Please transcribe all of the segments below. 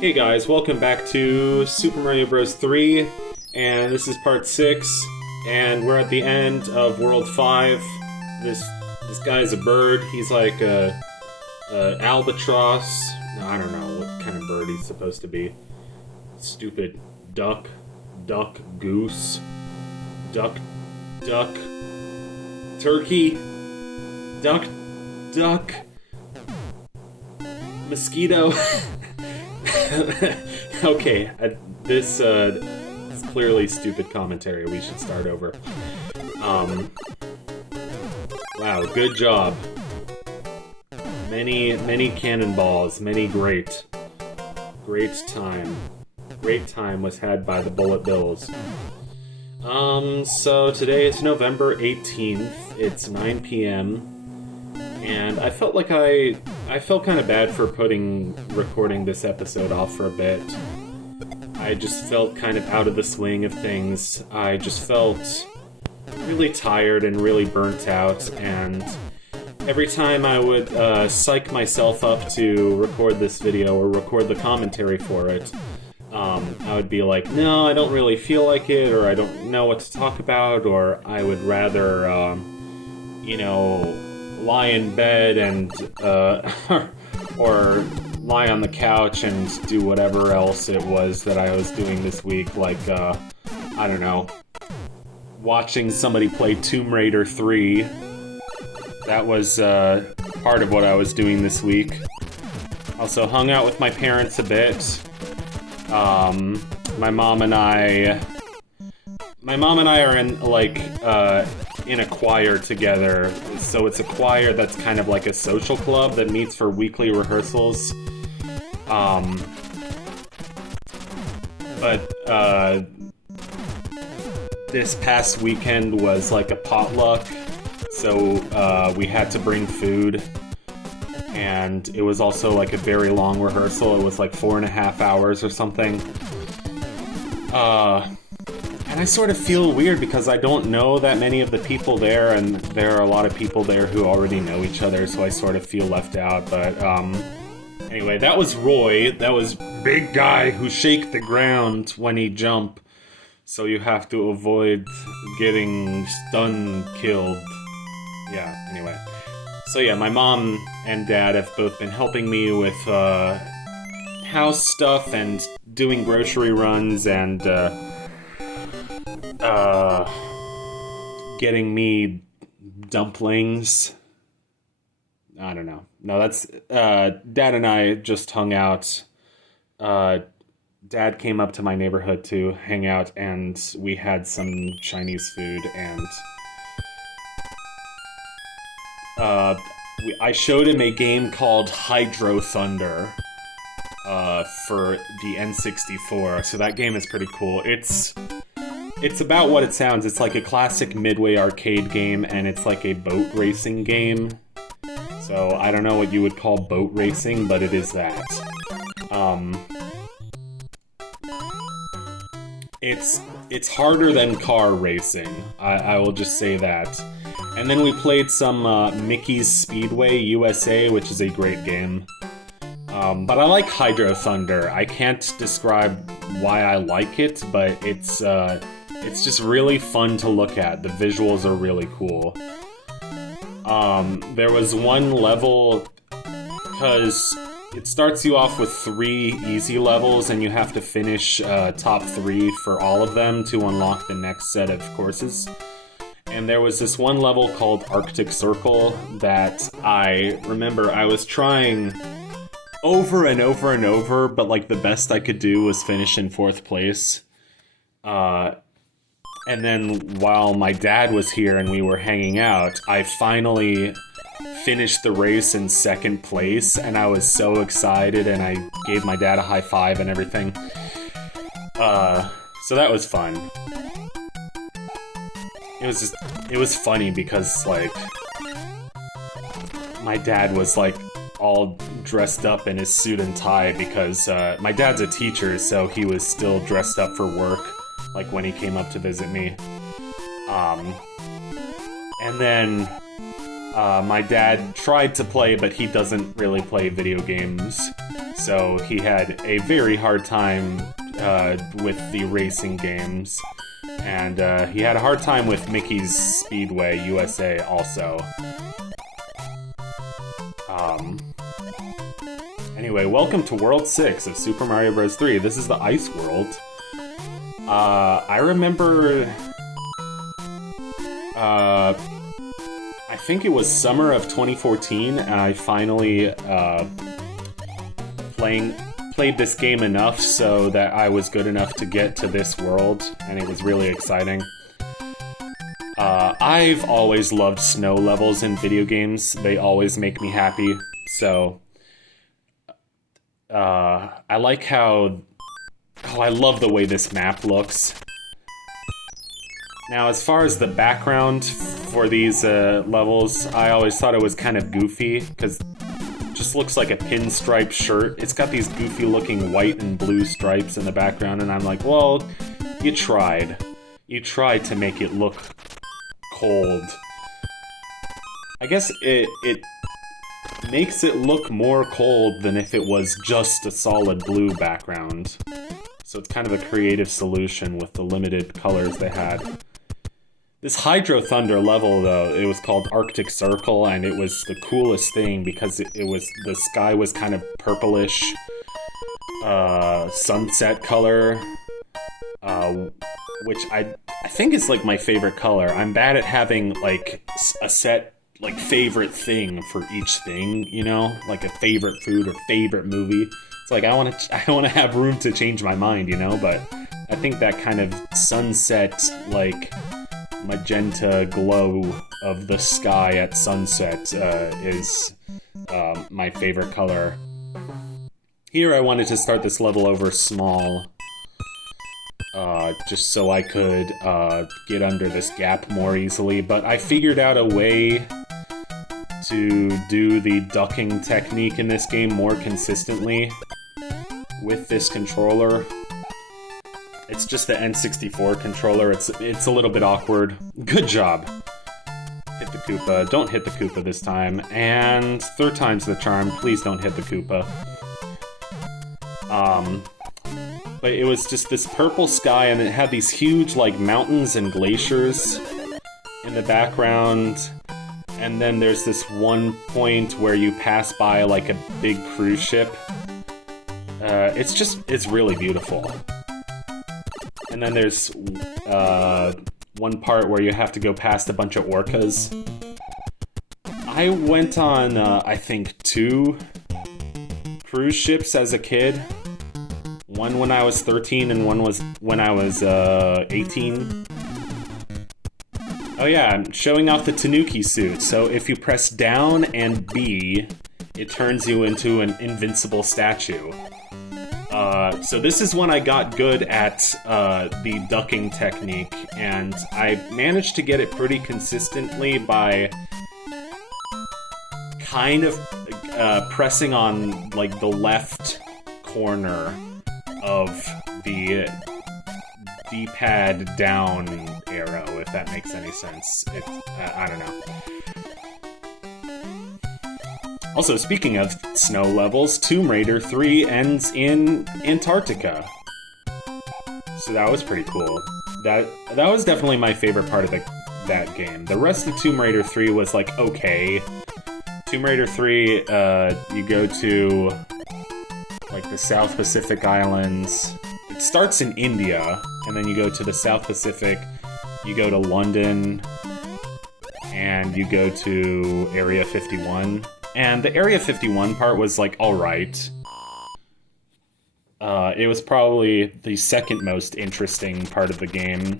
Hey guys, welcome back to Super Mario Bros. 3, and this is part 6, and we're at the end of World 5. This guy's a bird. He's like a albatross. No, I don't know what kind of bird he's supposed to be. Stupid duck, goose, duck, turkey, duck, mosquito. Okay, this is clearly stupid commentary. We should start over. Wow, good job. Many cannonballs, many great time. Great time was had by the Bullet Bills. So today is November 18th. It's 9 p.m. And I felt like I felt kind of bad for recording this episode off for a bit. I just felt kind of out of the swing of things. I just felt really tired and really burnt out, and every time I would psych myself up to record this video or record the commentary for it, I would be like, no, I don't really feel like it, or I don't know what to talk about, or I would rather, lie in bed and, or lie on the couch and do whatever else it was that I was doing this week, like, I don't know, watching somebody play Tomb Raider 3. That was, part of what I was doing this week. Also hung out with my parents a bit. My mom and I are in a choir together, so it's a choir that's kind of like a social club that meets for weekly rehearsals. But this past weekend was like a potluck, so we had to bring food, and it was also like a very long rehearsal. It was like 4.5 hours or something. And I sort of feel weird because I don't know that many of the people there, and there are a lot of people there who already know each other, so I sort of feel left out, but, anyway, that was Roy. That was big guy who shake the ground when he jump, so you have to avoid getting killed. Yeah, anyway. So yeah, my mom and dad have both been helping me with, house stuff and doing grocery runs and, getting me dumplings. I don't know. No, that's, Dad and I just hung out. Dad came up to my neighborhood to hang out, and we had some Chinese food, and, I showed him a game called Hydro Thunder, for the N64, so that game is pretty cool. It's about what it sounds. It's like a classic Midway arcade game, and it's like a boat racing game. So I don't know what you would call boat racing, but it is that. It's harder than car racing. I will just say that. And then we played some Mickey's Speedway USA, which is a great game. But I like Hydro Thunder. I can't describe why I like it, but it's just really fun to look at. The visuals are really cool. There was one level, because it starts you off with 3 easy levels, and you have to finish top 3 for all of them to unlock the next set of courses. And there was this one level called Arctic Circle that I remember I was trying over and over and over, but like the best I could do was finish in 4th place. And then while my dad was here and we were hanging out, I finally finished the race in 2nd place, and I was so excited, and I gave my dad a high five and everything. So that was fun. It was funny because, like, my dad was, like, all dressed up in his suit and tie because, my dad's a teacher, so he was still dressed up for work, like, when he came up to visit me. And then, my dad tried to play, but he doesn't really play video games, so he had a very hard time with the racing games. And he had a hard time with Mickey's Speedway USA also. Anyway, welcome to World 6 of Super Mario Bros. 3. This is the Ice World. I remember... I think it was summer of 2014, and I finally played this game enough so that I was good enough to get to this world, and it was really exciting. I've always loved snow levels in video games. They always make me happy, so... I like how... Oh, I love the way this map looks. Now, as far as the background for these levels, I always thought it was kind of goofy, because it just looks like a pinstripe shirt. It's got these goofy-looking white and blue stripes in the background, and I'm like, well, you tried. You tried to make it look cold. I guess it makes it look more cold than if it was just a solid blue background. So it's kind of a creative solution with the limited colors they had. This Hydro Thunder level, though, it was called Arctic Circle, and it was the coolest thing because it was, the sky was kind of purplish, sunset color, which I think is like my favorite color. I'm bad at having like a set like favorite thing for each thing, you know, like a favorite food or favorite movie. It's like I want to have room to change my mind, you know. But I think that kind of sunset, like magenta glow of the sky at sunset is my favorite color. Here I wanted to start this level over small, just so I could get under this gap more easily, but I figured out a way to do the ducking technique in this game more consistently with this controller. It's just the N64 controller. It's a little bit awkward. Good job. Hit the Koopa. Don't hit the Koopa this time. And third time's the charm. Please don't hit the Koopa. But it was just this purple sky, and it had these huge, like, mountains and glaciers in the background. And then there's this one point where you pass by, like, a big cruise ship. It's really beautiful. And then there's one part where you have to go past a bunch of orcas. I went on, I think, 2 cruise ships as a kid. One when I was 13 and one was when I was 18. Oh yeah, I'm showing off the Tanuki suit. So if you press down and B, it turns you into an invincible statue. So this is when I got good at the ducking technique, and I managed to get it pretty consistently by kind of pressing on like the left corner of the D-pad down arrow, if that makes any sense. I don't know. Also, speaking of snow levels, Tomb Raider 3 ends in Antarctica. So that was pretty cool. That was definitely my favorite part of that game. The rest of Tomb Raider 3 was like, okay. Tomb Raider 3, you go to like the South Pacific Islands. It starts in India, and then you go to the South Pacific, you go to London, and you go to Area 51. And the Area 51 part was, like, alright. It was probably the second most interesting part of the game.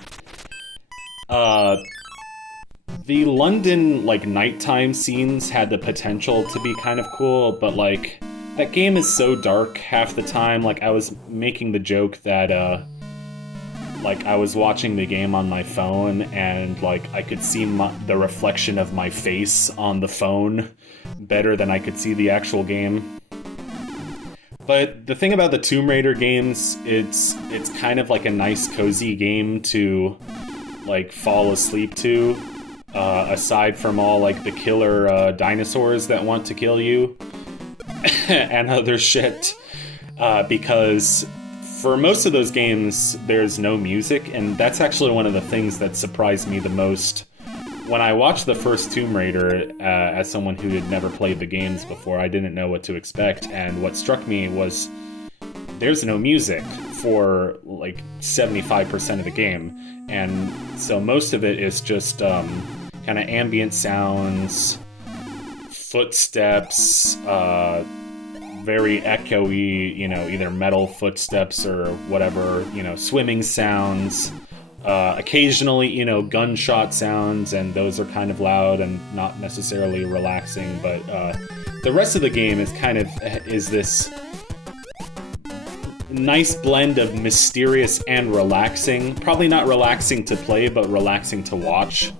The London, like, nighttime scenes had the potential to be kind of cool, but, like, that game is so dark half the time. Like, I was making the joke that, like, I was watching the game on my phone, and, like, I could see the reflection of my face on the phone better than I could see the actual game. But the thing about the Tomb Raider games, it's kind of like a nice, cozy game to, like, fall asleep to, aside from all, like, the killer dinosaurs that want to kill you, and other shit. because for most of those games, there's no music, and that's actually one of the things that surprised me the most. When I watched the first Tomb Raider, as someone who had never played the games before, I didn't know what to expect, and what struck me was there's no music for like 75% of the game, and so most of it is just kind of ambient sounds, footsteps, very echoey, either metal footsteps or whatever, swimming sounds, occasionally, gunshot sounds, and those are kind of loud and not necessarily relaxing, but the rest of the game is this nice blend of mysterious and relaxing. Probably not relaxing to play, but relaxing to watch.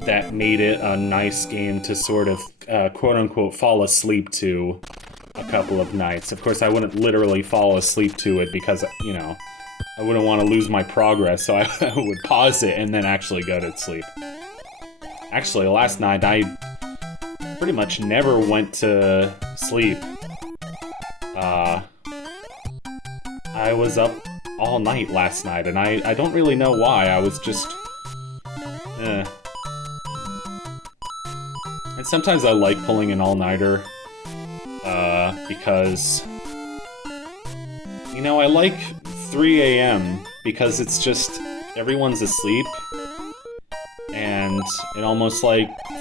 That made it a nice game to sort of, quote-unquote, fall asleep to a couple of nights. Of course, I wouldn't literally fall asleep to it because, I wouldn't want to lose my progress, so I would pause it and then actually go to sleep. Actually, last night, I pretty much never went to sleep. I was up all night last night, and I don't really know why. I was just... And sometimes I like pulling an all-nighter, because... I like 3 a.m. because it's just... everyone's asleep, and it almost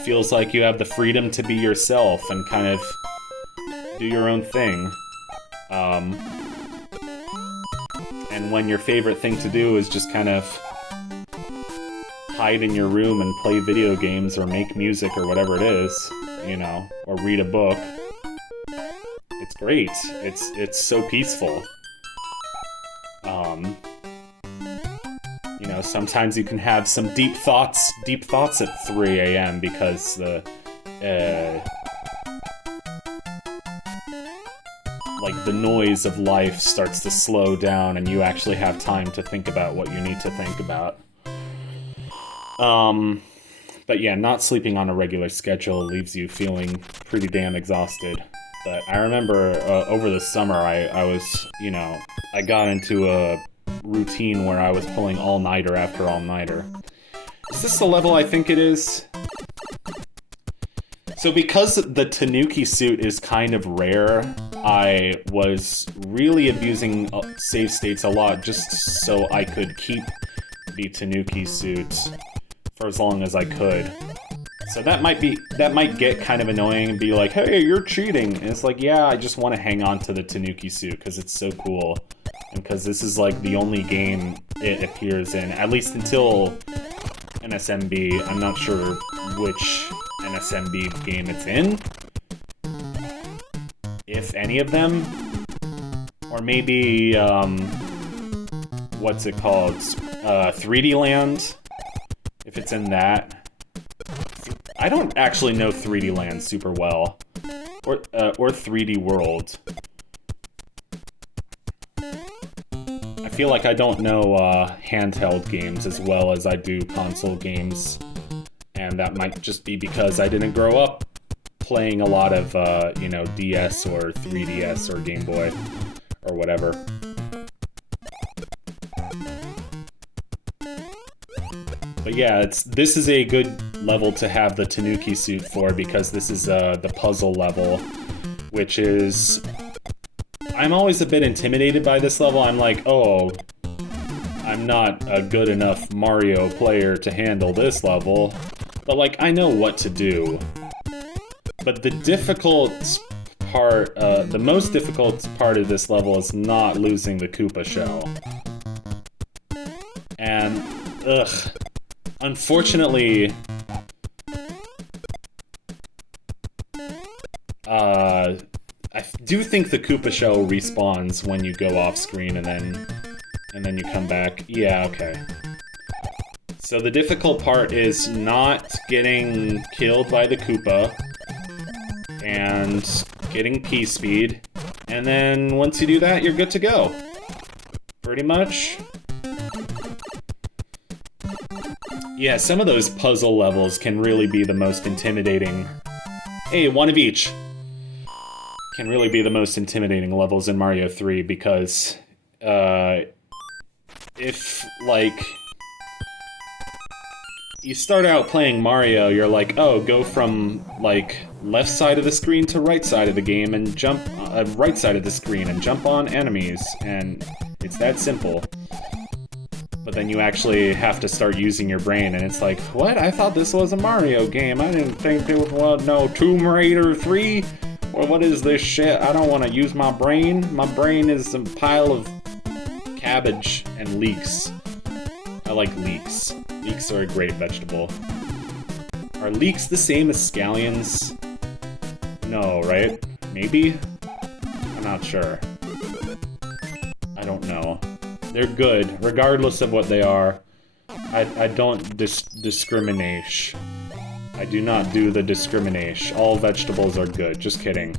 feels like you have the freedom to be yourself and kind of do your own thing. And when your favorite thing to do is just kind of hide in your room and play video games or make music or whatever it is, or read a book, it's great. It's so peaceful. Sometimes you can have some deep thoughts at 3 a.m. because the noise of life starts to slow down and you actually have time to think about what you need to think about. But yeah, not sleeping on a regular schedule leaves you feeling pretty damn exhausted. But I remember over the summer I was, I got into a routine where I was pulling all-nighter after all-nighter. Is this the level I think it is? So because the Tanuki suit is kind of rare, I was really abusing save states a lot just so I could keep the Tanuki suit for as long as I could. So that might get kind of annoying and be like, hey, you're cheating. And it's like, yeah, I just want to hang on to the Tanuki suit because it's so cool. And because this is like the only game it appears in, at least until NSMB. I'm not sure which NSMB game it's in. If any of them. Or maybe, what's it called? 3D Land? If it's in that. I don't actually know 3D Land super well. Or 3D World. I feel like I don't know handheld games as well as I do console games. And that might just be because I didn't grow up playing a lot of, DS or 3DS or Game Boy or whatever. But yeah, this is a good level to have the Tanuki suit for because this is the puzzle level, which is... I'm always a bit intimidated by this level. I'm like, oh, I'm not a good enough Mario player to handle this level. But, I know what to do. But the difficult part, the most difficult part of this level is not losing the Koopa shell. And, unfortunately... I do think the Koopa shell respawns when you go off screen and then you come back. Yeah, okay. So the difficult part is not getting killed by the Koopa and getting P-speed. And then once you do that, you're good to go. Pretty much. Yeah, some of those puzzle levels can really be the most intimidating. Hey, one of each. can really be the most intimidating levels in Mario 3 because if, like, you start out playing Mario, you're like, oh, go from, like, left side of the screen to right side of the game and jump, right side of the screen and jump on enemies, and it's that simple. But then you actually have to start using your brain, and it's like, what? I thought this was a Mario game. I didn't think there was, no, Tomb Raider 3? Or what is this shit? I don't want to use my brain. My brain is a pile of cabbage and leeks. I like leeks. Leeks are a great vegetable. Are leeks the same as scallions? No, right? Maybe? I'm not sure. I don't know. They're good, regardless of what they are. I don't discriminate. I do not do the discrimination. All vegetables are good. Just kidding.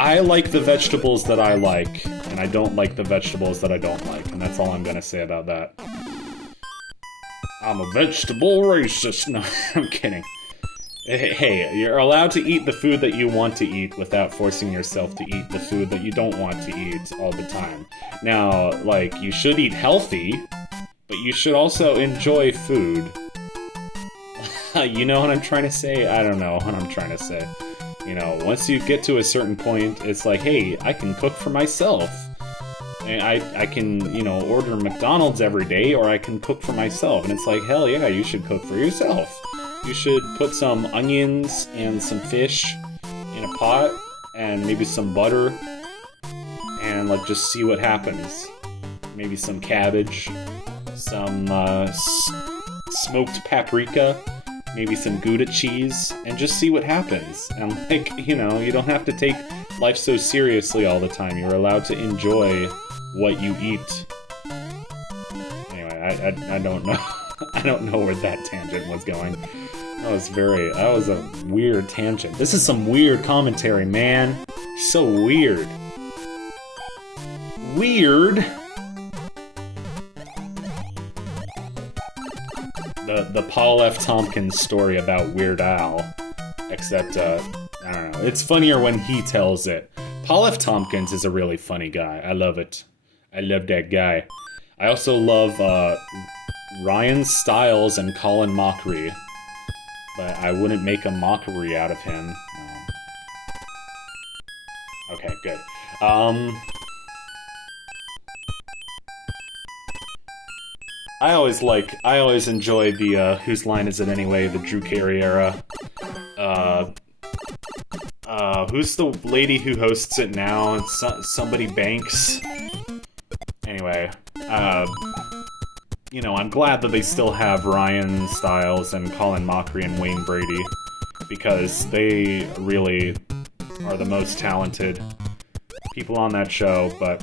I like the vegetables that I like, and I don't like the vegetables that I don't like, and that's all I'm gonna say about that. I'm a vegetable racist. No, I'm kidding. Hey, you're allowed to eat the food that you want to eat without forcing yourself to eat the food that you don't want to eat all the time. Now, like, you should eat healthy, but you should also enjoy food. You know what I'm trying to say? I don't know what I'm trying to say. You know, once you get to a certain point, it's like, hey, I can cook for myself. And I can, you know, order McDonald's every day, or I can cook for myself. And it's like, hell yeah, you should cook for yourself. You should put some onions and some fish in a pot, and maybe some butter, and, like, just see what happens. Maybe some cabbage, some smoked paprika, maybe some Gouda cheese, and just see what happens. And, like, you know, you don't have to take life so seriously all the time. You're allowed to enjoy what you eat. Anyway, I don't know. I don't know where that tangent was going. That was a weird tangent. This is some weird commentary, man. So weird. Weird. The Paul F. Tompkins story about Weird Al. Except, I don't know. It's funnier when he tells it. Paul F. Tompkins is a really funny guy. I love it. I love that guy. I also love, Ryan Stiles and Colin Mockery. But I wouldn't make a mockery out of him. Okay, good. I always enjoy the, Whose Line Is It Anyway, the Drew Carey era. Who's the lady who hosts it now? It's somebody Banks. Anyway, you know, I'm glad that they still have Ryan Stiles and Colin Mockery and Wayne Brady, because they really are the most talented people on that show, but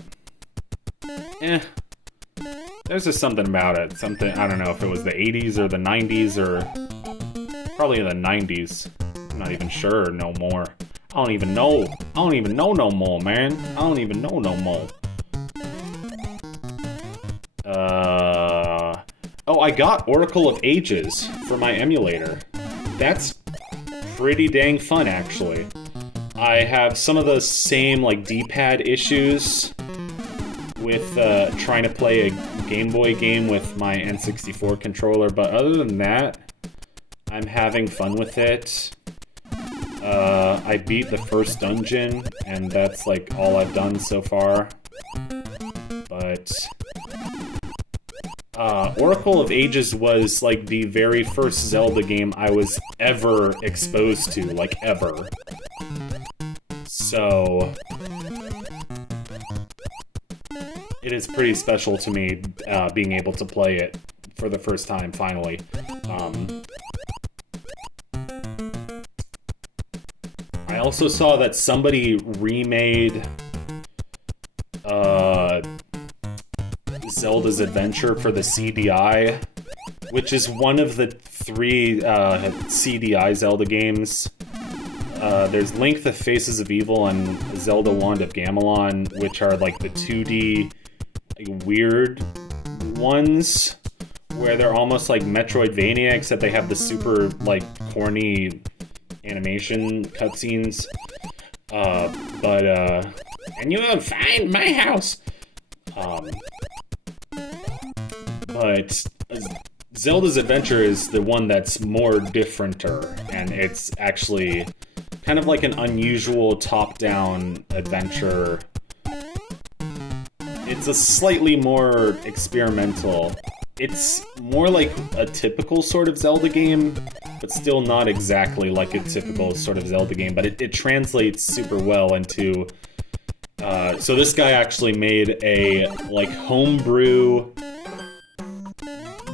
there's just something about it. Something, I don't know if it was the 80s or the 90s, or probably the 90s. I'm not even sure no more. I don't even know no more, man. I don't even know no more. Oh, I got Oracle of Ages for my emulator. That's pretty dang fun, actually. I have some of the same, like, D-pad issues with trying to play a Game Boy game with my N64 controller, but other than that, I'm having fun with it. I beat the first dungeon, and that's, like, all I've done so far. But Oracle of Ages was, like, the very first Zelda game I was ever exposed to, like, ever. So it is pretty special to me, being able to play it for the first time, finally. I also saw that somebody remade Zelda's Adventure for the CDI, which is one of the 3 CDI Zelda games. There's Link the Faces of Evil and Zelda Wand of Gamelon, which are like the 2D like, weird ones, where they're almost like Metroidvania, except they have the super like corny animation cutscenes. And you will find my house. But Zelda's Adventure is the one that's more differenter, and it's actually kind of like an unusual top-down adventure. It's a slightly more experimental. It's more like a typical sort of Zelda game, but still not exactly like a typical sort of Zelda game, but it translates super well into... so this guy actually made a, like, homebrew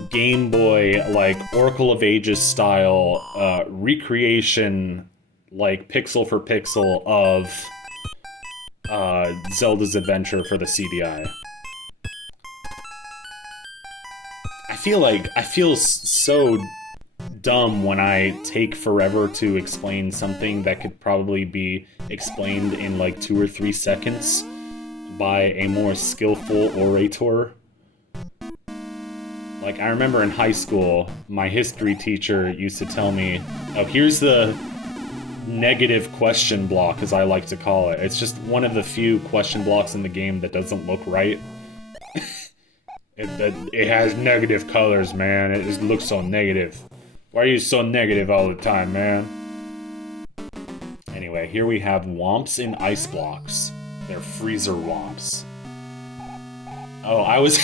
Game Boy, like, Oracle of Ages style recreation, like, pixel for pixel of Zelda's Adventure for the CDI. I feel so dumb when I take forever to explain something that could probably be explained in like 2 or 3 seconds by a more skillful orator. Like, I remember in high school, my history teacher used to tell me, oh, here's the negative question block, as I like to call it. It's just one of the few question blocks in the game that doesn't look right. It has negative colors, man. It just looks so negative. Why are you so negative all the time, man? Anyway, here we have Womps in ice blocks. They're freezer Womps. Oh, I was...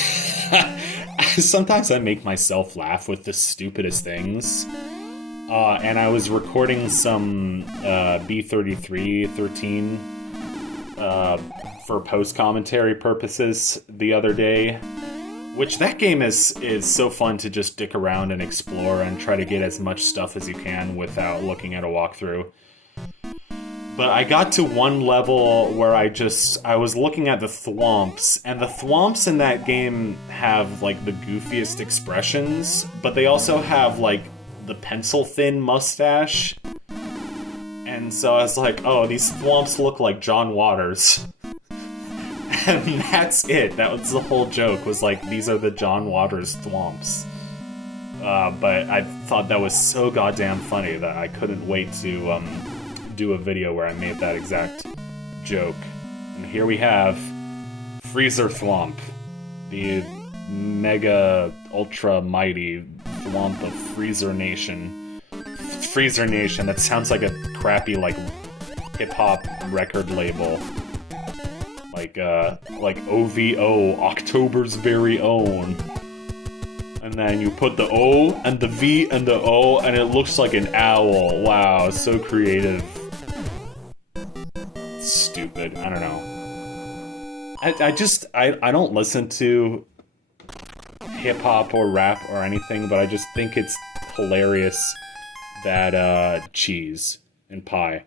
Sometimes I make myself laugh with the stupidest things. And I was recording some B3313 for post-commentary purposes the other day. Which, that game is so fun to just dick around and explore and try to get as much stuff as you can without looking at a walkthrough. But I got to one level where I was looking at the thwomps, and the thwomps in that game have, like, the goofiest expressions, but they also have, like, the pencil-thin mustache. And so I was like, oh, these thwomps look like John Waters. And that's it. That was the whole joke, was like, these are the John Waters thwomps. But I thought that was so goddamn funny that I couldn't wait to do a video where I made that exact joke. And here we have Freezer Thwomp, the mega ultra mighty thwomp of Freezer Nation. Freezer Nation, that sounds like a crappy, like, hip-hop record label. Like OVO, October's Very Own. And then you put the O and the V and the O, and it looks like an owl. Wow, so creative. Stupid, I don't know. I don't listen to hip-hop or rap or anything, but I just think it's hilarious that cheese and pie